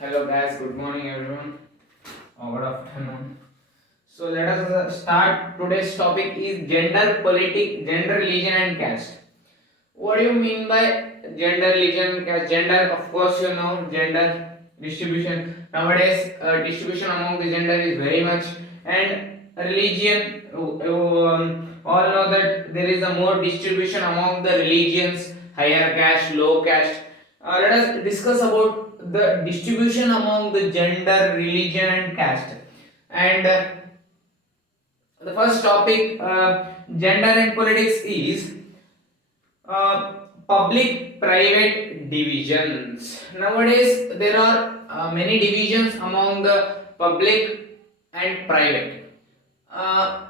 Hello guys, good morning everyone, or good afternoon. So let us start. Today's topic is gender, politics, gender, religion and caste. What do you mean by gender, religion and caste? Gender, of course you know, gender distribution. Nowadays distribution among the gender is very much, and religion, all know that there is a more distribution among the religions, higher caste, low caste. Let us discuss about the distribution among the gender, religion and caste. And the first topic, gender and politics, is public private divisions. Nowadays there are many divisions among the public and private. uh,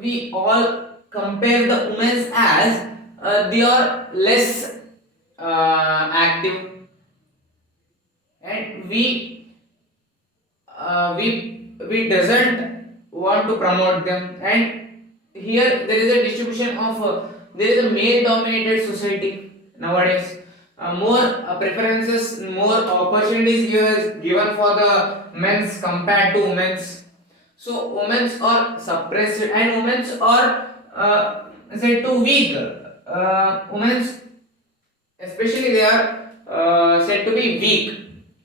we all compare the women as they are less active, and we doesn't want to promote them. And here there is a distribution of there is a male dominated society nowadays. More preferences, more opportunities given for the men's compared to women's. So women are suppressed and women are said to weak. Women, especially, they are said to be weak.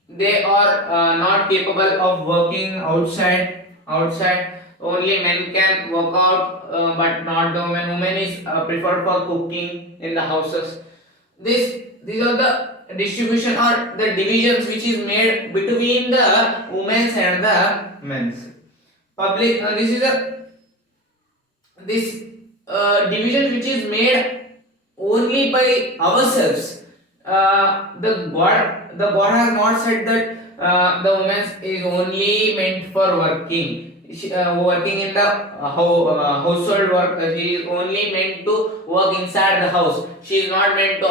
They are not capable of working outside. Only men can work out, but not the women. Women is preferred for cooking in the houses. These are the distribution or the divisions which is made between the women's and the men's. Public, this is a this division which is made only by ourselves. The god has not said that the woman is only meant for working. Working in the household work. She is only meant to work inside the house. She is not meant to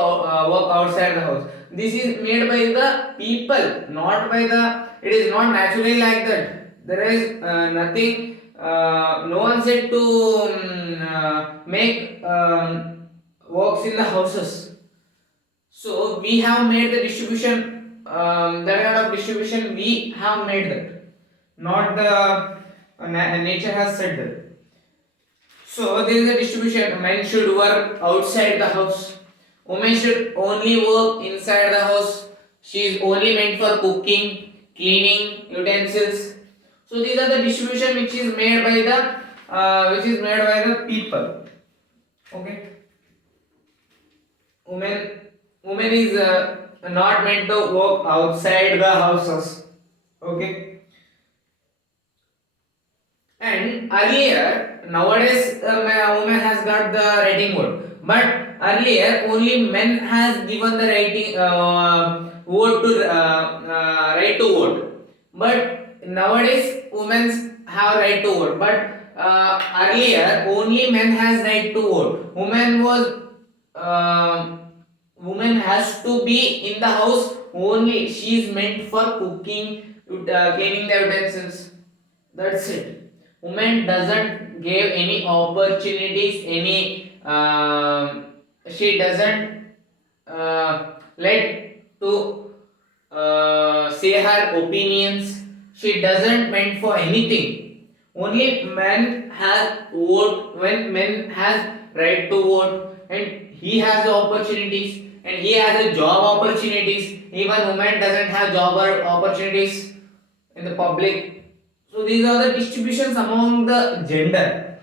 work outside the house. This is made by the people, not by the. It is not naturally like that. There is nothing. No one said to make works in the houses. So we have made the distribution, that kind of distribution we have made that, not the nature has said that. So there is a distribution. Men should work outside the house. Women should only work inside the house. She is only meant for cooking, cleaning, utensils. So these are the distribution which is made by the people. Okay. Women is not meant to work outside the houses. Okay. And earlier, nowadays, woman has got the writing vote, but earlier only men has given the writing vote to right to vote. But nowadays, women have right to vote. But earlier, only men has right to vote. Woman has to be in the house only. She is meant for cooking, cleaning the utensils. That's it. Woman doesn't give any opportunities, any she doesn't let to say her opinions. She doesn't meant for anything. Only man has vote. When man has right to vote, and he has the opportunities, and he has a job opportunities. Even woman doesn't have job or opportunities in the public. So these are the distributions among the gender.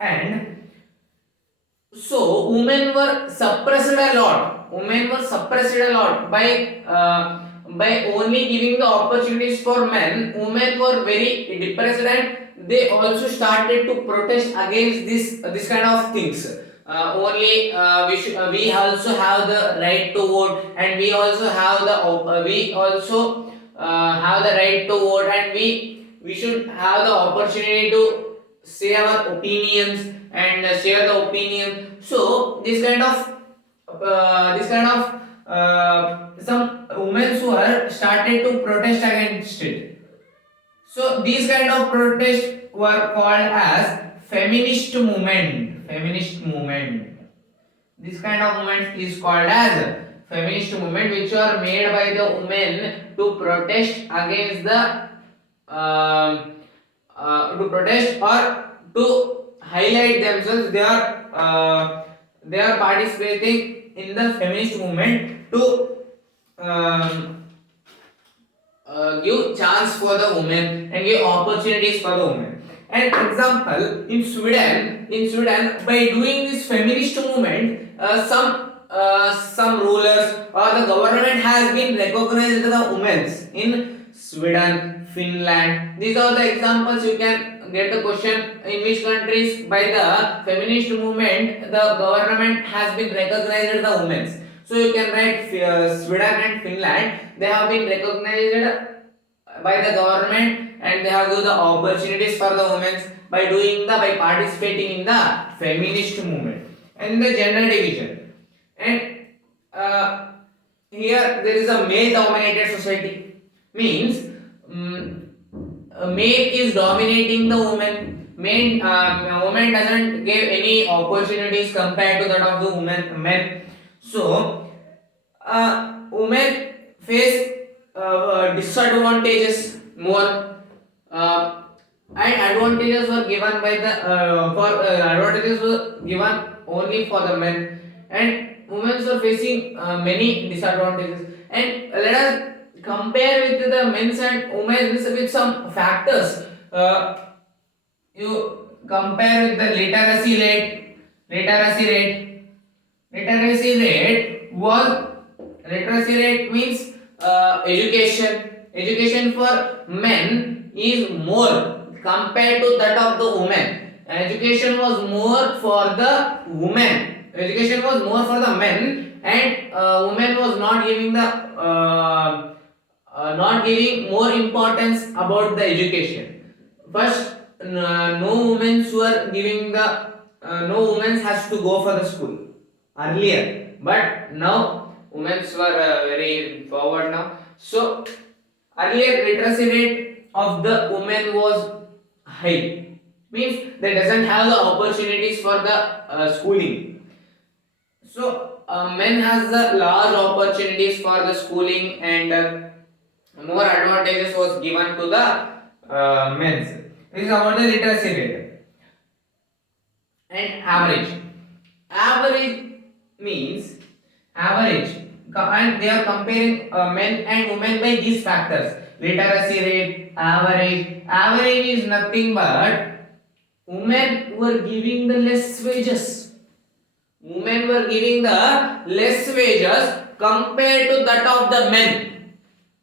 And so women were suppressed a lot. Women were suppressed a lot by only giving the opportunities for men. Women were very depressed, and they also started to protest against this kind of things. We also have the right to vote, and we also have the right to vote, and we should have the opportunity to say our opinions and share the opinion. So this kind of some women who are started to protest against it. So these kind of protests were called as feminist movement. Feminist movement. This kind of movement is called as feminist movement, which are made by the women to protest against the to protest or to highlight themselves. They are participating in the feminist movement to um, give chance for the women and give opportunities for the women. And example, in Sweden, by doing this feminist movement, some rulers or the government has been recognized the women in Sweden, Finland. These are the examples. You can get the question in which countries by the feminist movement the government has been recognized the women. So you can write Sweden and Finland. They have been recognized by the government and they have given the opportunities for the women by participating in the feminist movement and the gender division. And uh, here there is a male dominated society, means a male is dominating the woman. Woman doesn't give any opportunities compared to that of the men. So women face disadvantages more, uh, and advantages were given by the for advantages were given only for the men, and women were facing many disadvantages. And let us compare with the men's and women's with some factors. You compare with the literacy rate. Literacy rate was literacy rate means education. Education for men is more compared to that of the women. Education was more for the women. Education was more for the men, and women was not giving the not giving more importance about the education. First, no women were giving the no women has to go for the school earlier, but now women were very forward now. So earlier literacy rate of the women was high, means they doesn't have the opportunities for the schooling. So men has the large opportunities for the schooling, and more advantages was given to the men's. This is about the literacy rate. And average means average, and they are comparing men and women by these factors: literacy rate, average is nothing but women were giving the less wages. Women were giving the less wages compared to that of the men.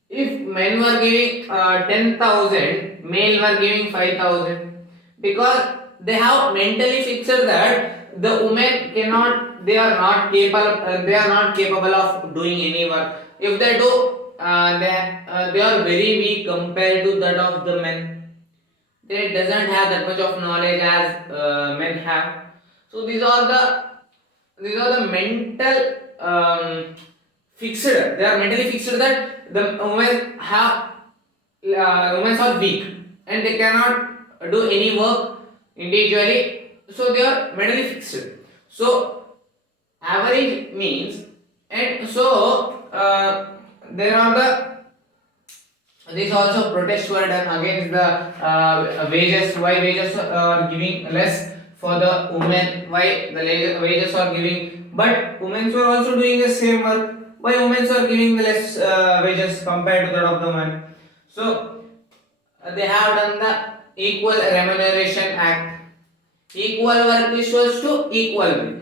If men were giving 10,000, male were giving 5,000, because they have mentally fixed that the women cannot, they are not capable of doing any work. If they do, they are very weak compared to that of the men. They doesn't have that much of knowledge as men have. So these are the mental fixed. They are mentally fixed that the women have women are weak and they cannot do any work individually. So they are mentally fixed. So average means, and so there are the this also protests were done against the wages. Why wages are giving less for the women? Why the wages are giving? But women were also doing the same work. Why women are giving the less wages compared to that of the men? So they have done the Equal Remuneration Act. Equal work equals to equal pay.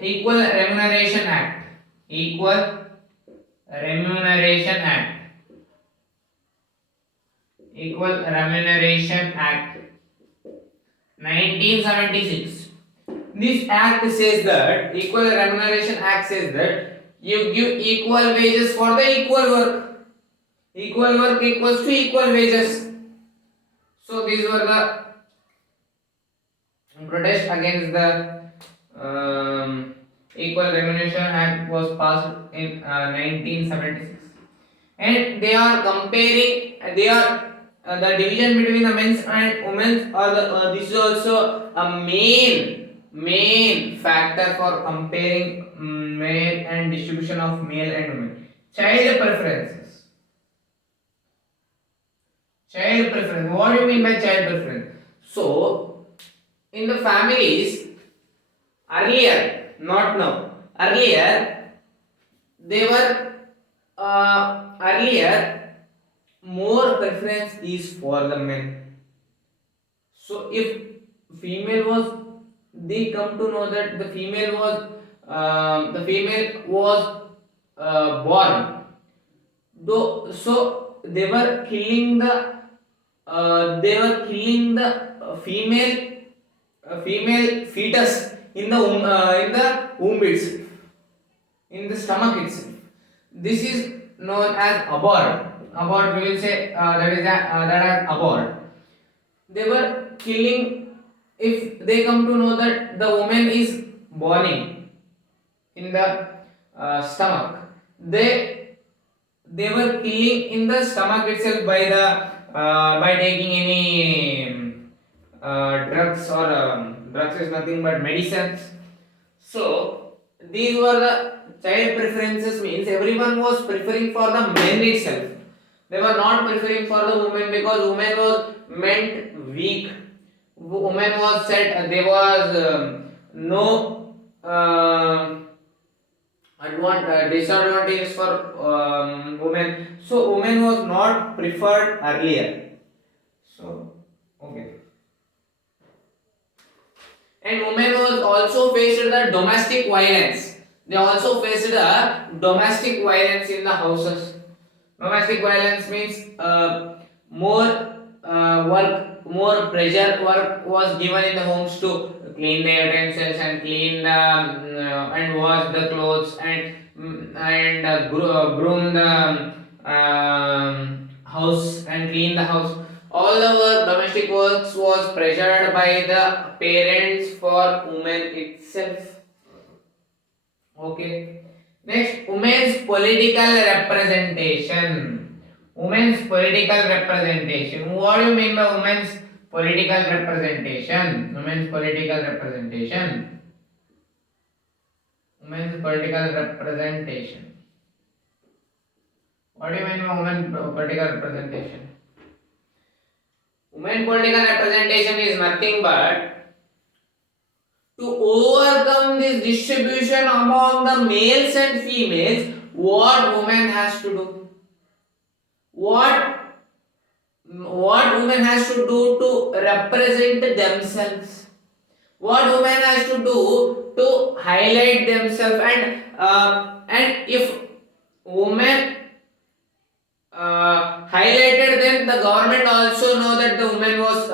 Equal Remuneration Act. Equal Remuneration Act. Equal Remuneration Act 1976. This act says that Equal Remuneration Act says that you give equal wages for the equal work. Equal work equals to equal wages. So these were the protest against the Equal Remuneration Act was passed in 1976, and they are comparing. They are the division between the men's and women's, or the this is also a main main factor for comparing male and distribution of male and women. Child preferences. Child preference. What do you mean by child preference? So, in the families, earlier, not now, earlier, they were, earlier, more preference is for the men. So, if female was, they come to know that the female was born, though, so they were killing the female fetus in the womb itself, in the stomach itself. This is known as abort. Abort, we will say, that as abort. They were killing if they come to know that the woman is born in the stomach. They were killing in the stomach itself by taking any drugs, or drugs is nothing but medicines. So these were the child preferences, means everyone was preferring for the men itself. They were not preferring for the women, because women was meant weak. Women was said there was no disadvantages for women. So women was not preferred earlier. So okay. And women was also faced the domestic violence. They also faced the domestic violence in the houses. Domestic violence means more more pressure work was given in the homes to clean the utensils and clean the and wash the clothes and broom the house and clean the house. All the work, domestic works, was pressured by the parents for women itself. Okay. Next, women's political representation. Women's political representation. What do you mean by women's political representation? Women's political representation. Women's political representation. What do you mean by women's political representation? Women political representation is nothing but to overcome this distribution among the males and females. What woman has to do? What woman has to do to represent themselves? What woman has to do to highlight themselves? And if women highlighted, then the government also know that the women was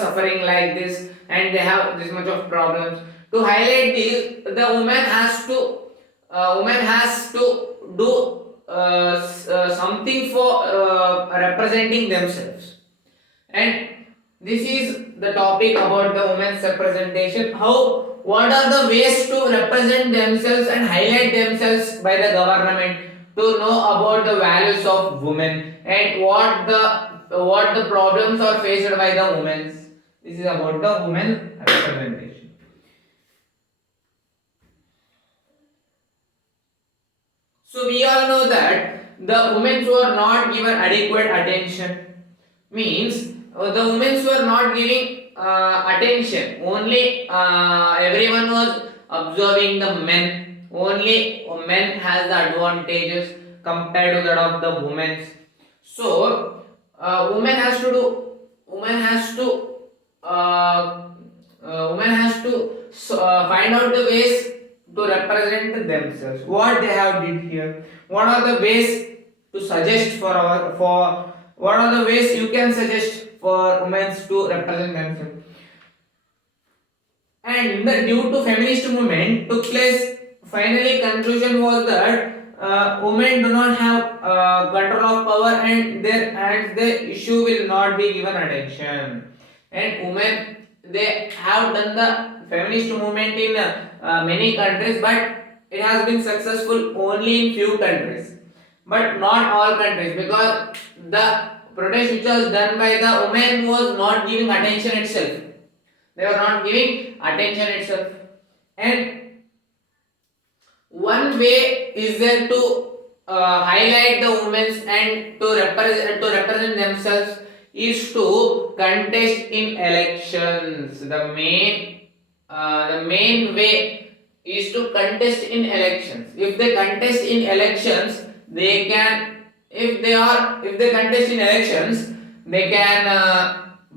suffering like this and they have this much of problems. To highlight this, the woman has to do something for representing themselves. And this is the topic about the women's representation. What are the ways to represent themselves and highlight themselves by the government, to know about the values of women and what the problems are faced by the women. This is about the women representation. So we all know that the women were not given adequate attention. Means the women were not giving attention. Only everyone was observing the men. Only men has the advantages compared to that of the women. So woman has to do. Woman has to find out the ways to represent themselves. What they have did here. What are the ways to suggest for what are the ways you can suggest for women to represent themselves? And due to feminist movement took place, finally conclusion was that women do not have control of power, and the issue will not be given attention. And women, they have done the feminist movement in many countries, but it has been successful only in few countries, but not all countries, because the protest which was done by the women was not giving attention itself. They were not giving attention itself. And one way is there to highlight the women and to represent themselves is to contest in elections. The main way is to contest in elections. If they contest in elections, they can. If they contest in elections, they can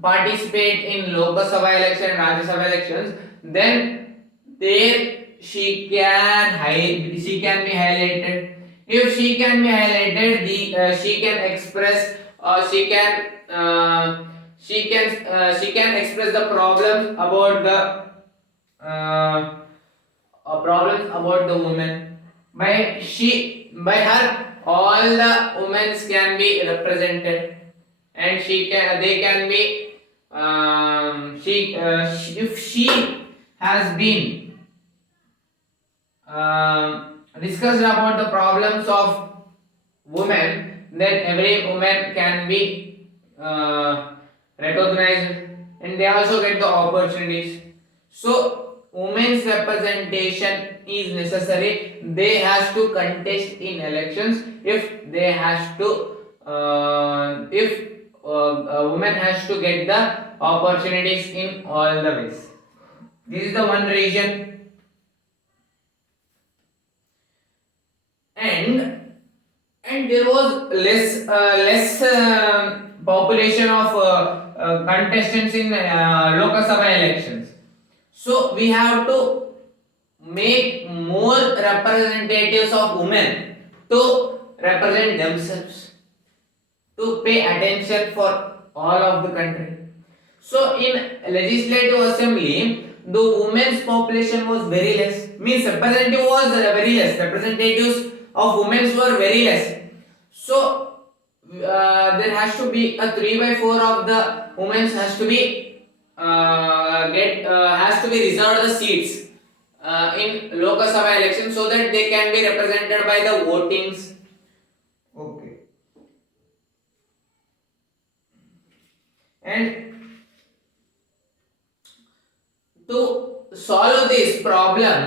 participate in Lok Sabha election and Rajya Sabha elections. Then there she can be highlighted. If she can be highlighted, she can express, or she can express the uh, problems about the woman. By her all the women can be represented, and they can be if she has been discussed about the problems of women, then every woman can be recognized, and they also get the opportunities. So women's representation is necessary. They has to contest in elections. If they has to if a woman has to get the opportunities in all the ways. This is the one reason. And there was less population of contestants in Lok Sabha elections. So we have to make more representatives of women to represent themselves, to pay attention for all of the country. So in legislative assembly, the women's population was very less. Means representative was very less. Representatives of women were very less. So there has to be a 3/4 of the women has to be reserved the seats in Lok Sabha election, so that they can be represented by the votings. Okay. And to solve this problem,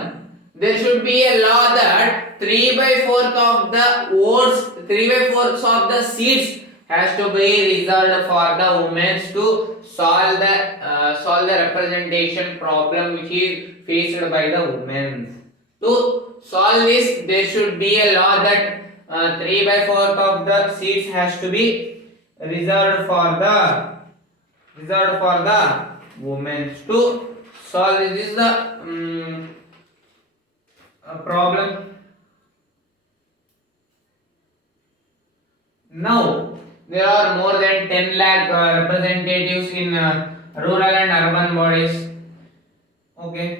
there should be a law that 3/4 of the votes, 3/4 of the seats has to be reserved for the women to solve the representation problem which is faced by the women. To solve this, there should be a law that 3/4 of the seats has to be reserved for the women. To solve this is the problem. Now there are more than 10 lakh representatives in rural and urban bodies. Okay.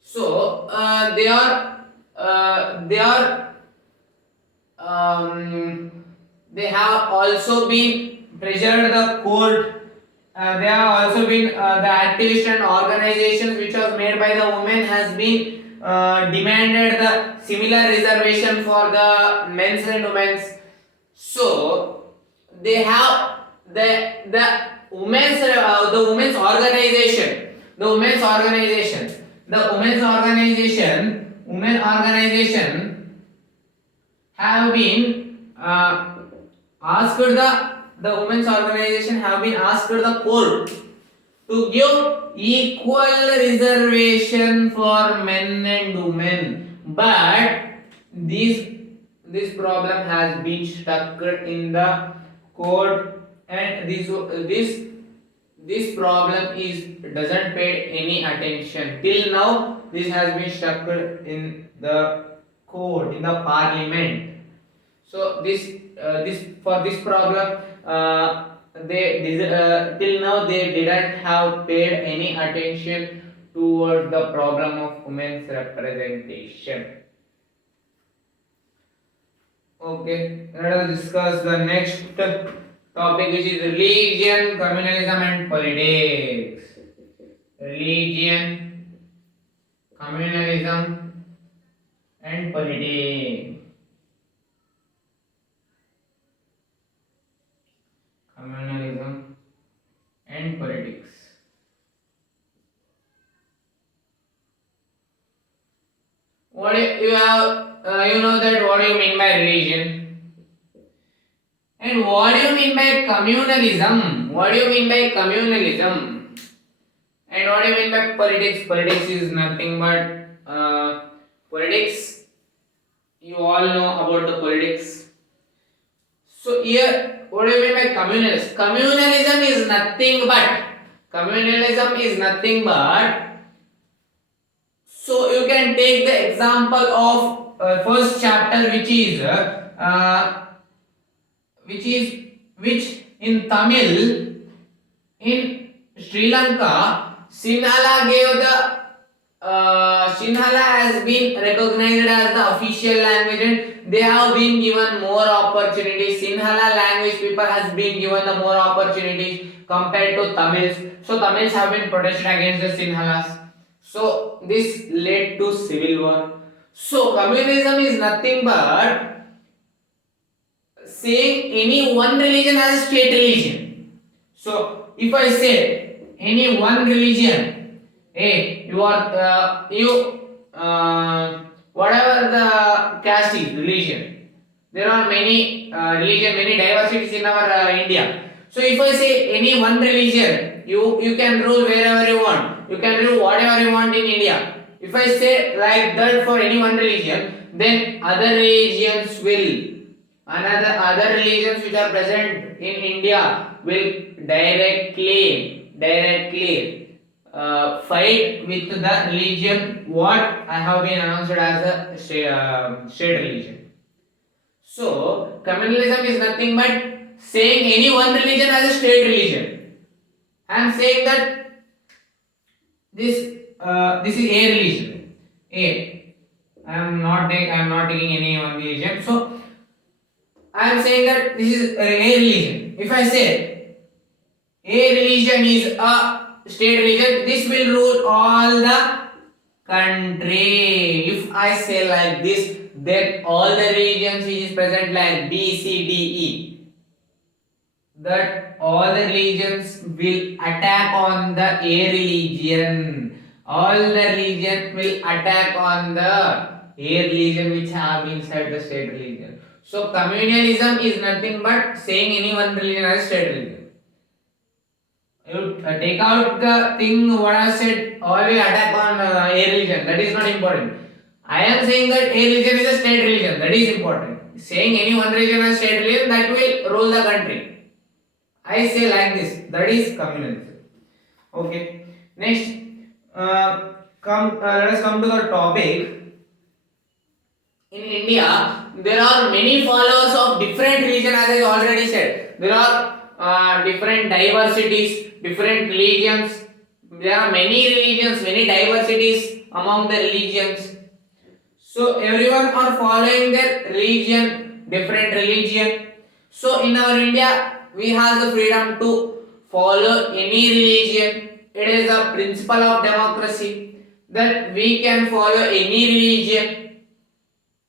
So they have also been pressured the court. They have also been the activist and organizations which was made by the women has been demanded the similar reservation for the men's and women's. So they have the women's organization, women organization have been asked the women's organization have been asked the court to give equal reservation for men and women, but this problem has been stuck in the court, and this problem doesn't pay any attention till now. This has been stuck in the court, in the parliament. So this problem, till now they didn't have paid any attention towards the problem of women's representation. Okay, let us discuss the next topic, which is religion, communalism, and politics. Religion, communalism, and politics. Communalism and politics. What do you have? You know that what do you mean by religion? And what do you mean by communalism? What do you mean by communalism? And what do you mean by politics? Politics is nothing but politics. You all know about the politics. So here, what do you mean by communalism? Communalism is nothing but. So you can take the example of first chapter, which in Tamil in Sri Lanka, Sinhala has been recognized as the official language and they have been given more opportunities. Sinhala language people has been given the more opportunities compared to Tamils. So Tamils have been protested against the Sinhalas. So this led to civil war. So communism is nothing but saying any one religion as a state religion. So if I say any one religion, hey, you are whatever the caste is religion. There are many religion, many diversities in our India. So if I say any one religion, you can rule wherever you want. You can rule whatever you want in India. If I say like that for any one religion, then other religions will other religions which are present in India will directly fight with the religion what I have been announced as a state religion. So communalism is nothing but saying any one religion as a state religion. I am saying that this is a religion. I am not taking any one religion. So I am saying that this is a religion. If I say a religion is a state religion, this will rule all the country. If I say like this, then all the religions which is present like B, C, D, E, that all the religions will attack on the A religion. All the religion will attack on the A religion which have inside the state religion. So communalism is nothing but saying any one religion as state religion. You take out the thing what I said, all will attack on a religion. That is not important. I am saying that a religion is a state religion. That is important. Saying any one religion as state religion, that will rule the country. I say like this. That is communalism. Okay. Next, let us come to the topic. In India, there are many followers of different religion, as I already said. There are different diversities, different religions. There are many religions, many diversities among the religions. So everyone are following their religion, different religion. So in our India, we have the freedom to follow any religion. It is a principle of democracy that we can follow any religion.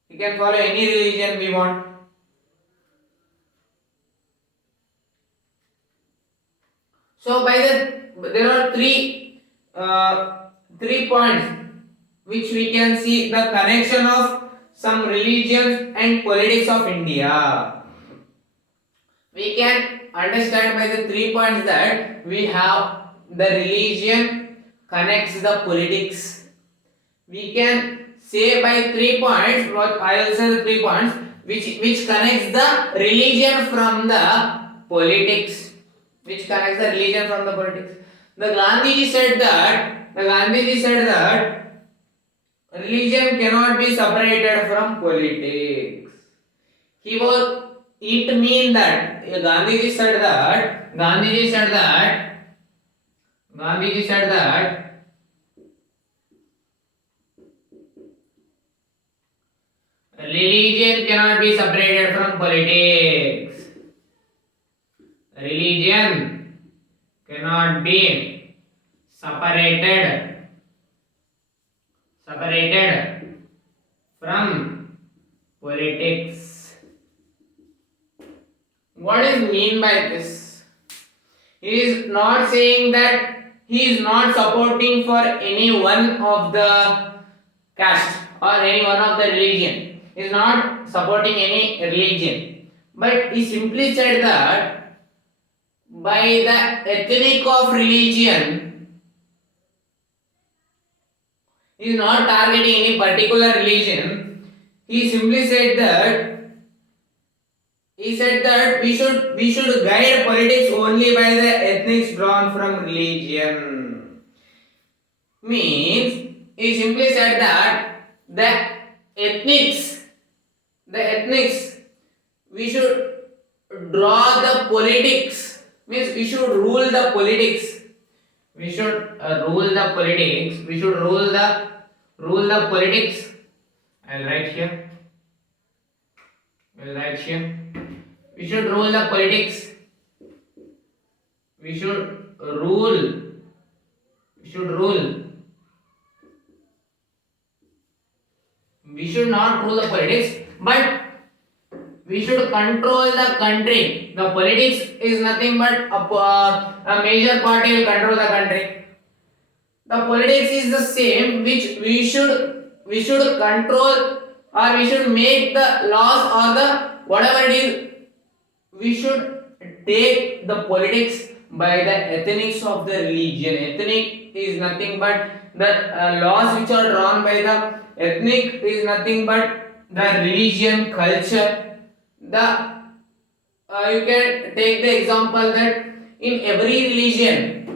We can follow any religion we want. So there are three points which we can see the connection of some religions and politics of India. We can understand by the 3 points that we have the religion connects the politics. We can say by 3 points, what I will say the 3 points which connects the religion from the politics. Which connects the religion from the politics. The Gandhiji said that religion cannot be separated from politics. It mean that Gandhiji said that religion cannot be separated from politics. Religion cannot be separated from politics. What is mean by this? He is not saying that he is not supporting for any one of the caste or any one of the religion. He is not supporting any religion, but he simply said that by the ethnic of religion, he is not targeting any particular religion. He simply said that we should guide politics only by the ethnics drawn from religion. Means he simply said that the ethnics, the ethnics, we should draw the politics. Means we should rule the politics. We should rule the politics. We should rule the politics. I'll write here. We'll write here. We should rule the politics. We should rule. We should rule. We should not rule the politics, but we should control the country. The politics is nothing but a major party will control the country. The politics is the same, which we should control, or we should make the laws, or the whatever it is. We should take the politics by the ethnics of the religion. Ethnic is nothing but the laws which are drawn by the ethnic is nothing but the religion, culture. The you can take the example that in every religion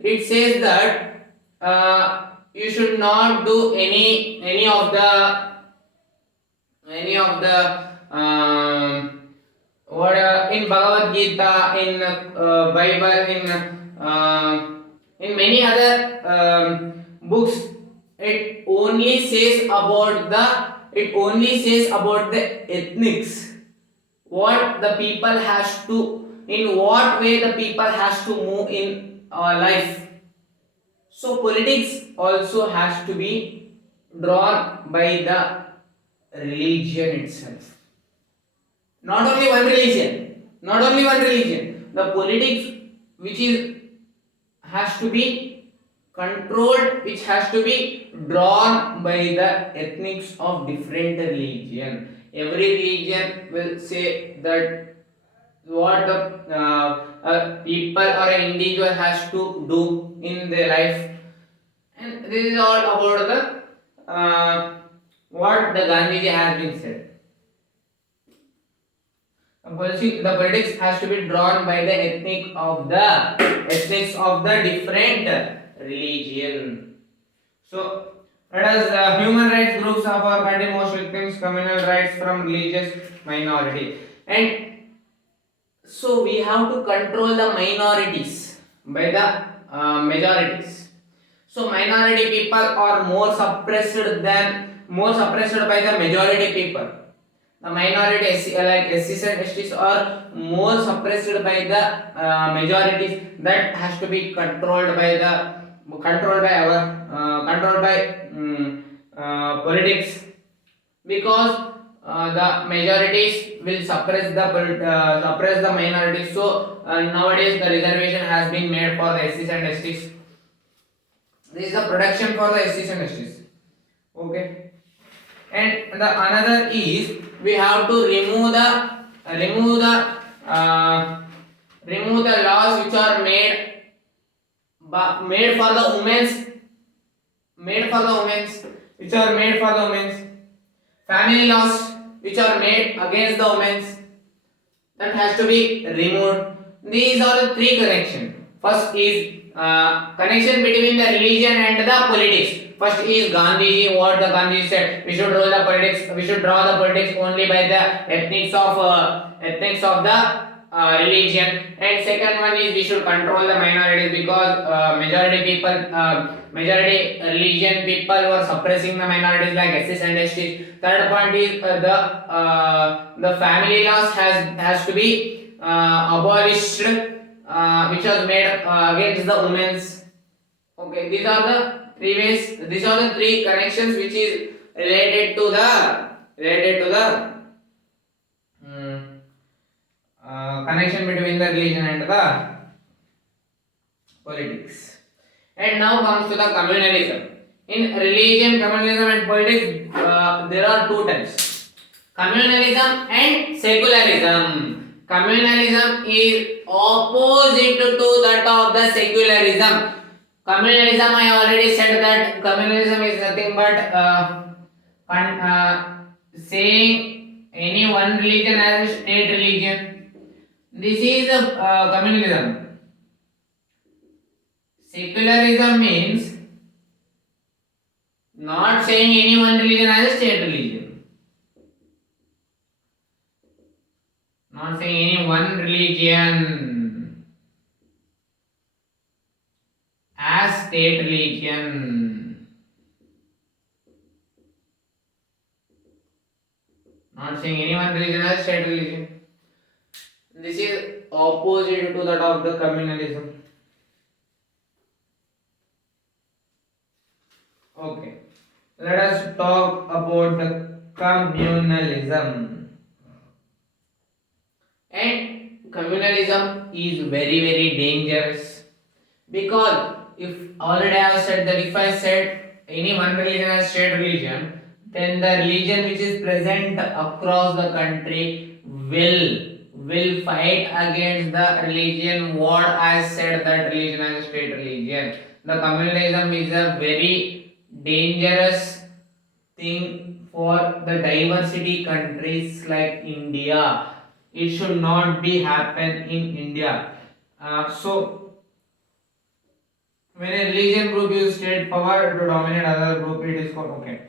it says that you should not do any of the what in Bhagavad Gita, in Bible, in many other books, it only says about the ethnics. What the people has to, in what way the people has to move in our life. So politics also has to be drawn by the religion itself. Not only one religion, the politics which is has to be controlled, which has to be drawn by the ethnics of different religion. Every religion will say that what the people or an individual has to do in their life, and this is all about what the Gandhiji has been said. The politics has to be drawn by the ethnics of the different religion. So, let us human rights groups of our country most victims communal rights from religious minority, and so we have to control the minorities by the majorities. So minority people are more suppressed by the majority people. The minority like SCs and STs are more suppressed by the majorities. That has to be controlled by politics, because the majorities will suppress the minorities. So nowadays the reservation has been made for the SCs and STs. This is the protection for the SCs and STs. Okay. And the another is we have to remove the laws which are made for the women's, family laws which are made against the women's, that has to be removed. These are the three connections. First is connection between the religion and the politics. First is Gandhiji, what the Gandhiji said, we should draw the politics only by the ethnics of the religion. And second one is we should control the minorities, because majority religion people were suppressing the minorities like SCs and STs. Third point is the family laws has to be abolished, which was made against the women's. Okay, these are the three connections which is related to the connection between the religion and the politics. And now comes to the communalism. In religion, communalism, and politics, there are two types: communalism and secularism. Communalism is opposite to that of the secularism. Communalism, I already said that communalism is nothing but saying any one religion as a state religion. This is a communalism. Secularism means not saying any one religion as a state religion. Not saying any one religion as state religion. Not saying any one religion as state religion. This is opposite to that of the communalism. Okay, let us talk about the communalism. And communalism is very dangerous, because if already I have said that if I said any one religion as state religion, then the religion which is present across the country will fight against the religion what I said that religion as a state religion. The communalism is a very dangerous thing for the diversity countries like India. It should not be happen in India. So when a religion group uses state power to dominate other group, it is called okay.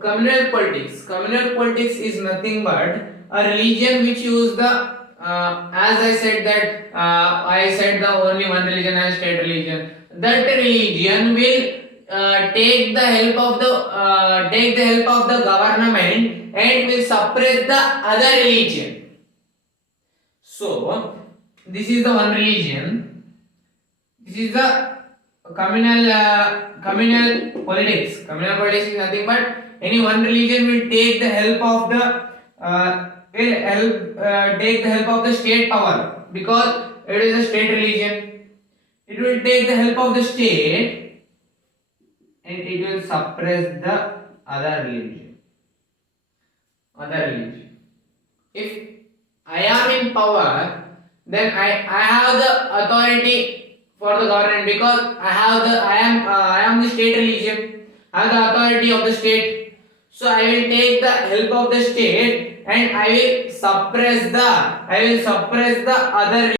Communal politics. Communal politics is nothing but a religion which use the as I said that I said the only one religion as state religion. That religion will take the help of the government and will suppress the other religion. So this is the one religion. This is the communal politics. Communal politics is nothing but any one religion will take the help of the state power, because it is a state religion. It will take the help of the state and it will suppress the other religion. If I am in power, then I have the authority for the government, because I am the state religion. I have the authority of the state. So I will take the help of the state and I will suppress the other